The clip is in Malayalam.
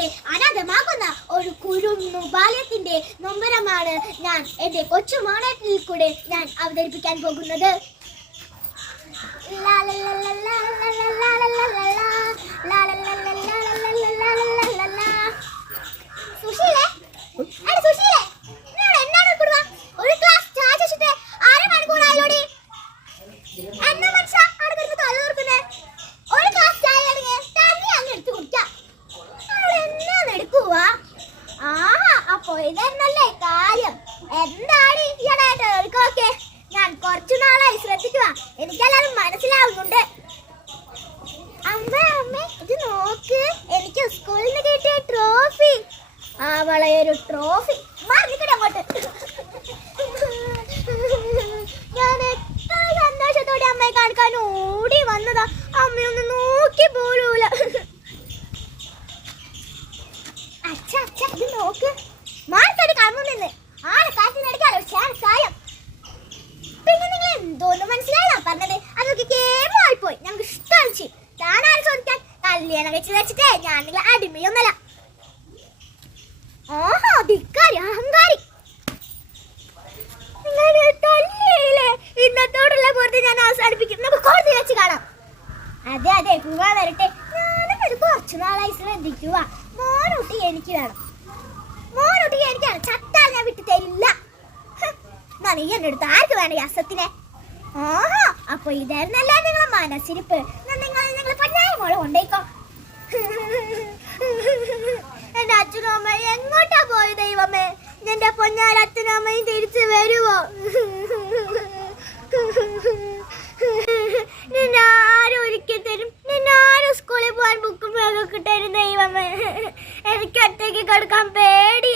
കുടുംബങ്ങളിലൂടെ അനാഥമാകുന്ന ഒരു കുരുന്നു ബാല്യത്തിന്റെ നൊമ്പരമാണ് ഞാൻ എന്റെ കൊച്ചു മോണറ്റിൽ കൂടെ ഞാൻ അവതരിപ്പിക്കാൻ പോകുന്നത്. സുശീലേ, സുശീലേ, എന്നാണ് കൊടുവാ ഒരു ക്ലാസ് ചായ വെച്ചിട്ട് 1/2 മണിക്കൂറായോടി. എന്നാ മനുഷ്യ അവിടെ തല നോക്കുന്നേ? ഒരു ഗ്ലാസ് ചായ തന്നെ അങ്ങ് എടുത്ത് കുടിക്കാം. എന്നാന്ന് എടുക്കുവാ? ആഹാ, അപ്പൊ ഇതെന്നല്ലേ കാര്യം. എന്താണ് ഈയിടായിട്ട് എടുക്കൊക്കെ? ഞാൻ കുറച്ചു നാളായി ശ്രദ്ധിക്കുക, എനിക്കെല്ലാരും മനസ്സിലാവുന്നുണ്ട്. അമ്മ അമ്മ ഇത് നോക്ക്, എനിക്ക് സ്കൂളിൽ നിന്ന് കിട്ടിയ ട്രോഫി. അവളെ ഒരു ട്രോഫി മാറിക്കട്ടെ അങ്ങോട്ട്. ഞാൻ എത്ര സന്തോഷത്തോടെ അമ്മയെ കാണിക്കാൻ ഓടി വന്നതാ, അമ്മയൊന്ന് നോക്കി പോലൂല. അച്ഛ അച്ഛ ഇത് നോക്ക്, മാർക്കടി കമ്മ നിന്ന് ആരെ കാറ്റിനടിക്കാലോ ചായം. പിന്നെ നിങ്ങൾ എന്തോന്ന് മനസ്സിലായില്ല പറഞ്ഞത്? അതൊക്കെ കേമായിപ്പോയി, ഞങ്ങൾക്ക് ഇഷ്ടം. ഞാൻ ആര് ചോദിക്കാൻ? കല്യാണം വെച്ചിട്ടേ ഞാൻ നിങ്ങളെ അടിമയൊന്നല്ല. ഓഹോ ധിക്കാരി, അഹങ്കാരി. ഇന്നത്തോടുള്ള പൂർത്തി ഞാൻ അവസാനിപ്പിക്കും. നമുക്ക് കോടതി വെച്ച് കാണാം. അതെ അതെ, പൂവാ വരട്ടെ. ഞാനും ഇത് കുറച്ചു നാളായി ശ്രദ്ധിക്കുക. മോനൂട്ടി എനിക്ക് വേണം, മോനൂട്ടി എനിക്കാണ്. ചത്താൽ ഞാൻ വിട്ടു തരില്ല. നീ എന്നെ എടുത്ത് ആർക്ക് വേണ്ട ഈ അസത്തിനെ? ഓഹോ, അപ്പൊ ഇതായിരുന്നല്ലേ നിങ്ങളെ മനസ്സിരിപ്പ്. നിങ്ങൾ പഞ്ഞായ മോളെ കൊണ്ടേക്കോ. എന്റെ അച്ഛനും അമ്മയും എങ്ങോട്ടാ പോയി ദൈവമേ? എന്റെ പൊന്നാര അച്ഛനും അമ്മയും തിരിച്ചു വരുവോ? നിന്നെ ആരും ഒരിക്കൽ തരും, നിന്നെ ആരും സ്കൂളിൽ പോകാൻ ബുക്കും ബാഗൊക്കെ തരും ദൈവമേ. എനിക്ക് ഒറ്റയ്ക്ക് കിടക്കാൻ പേടി.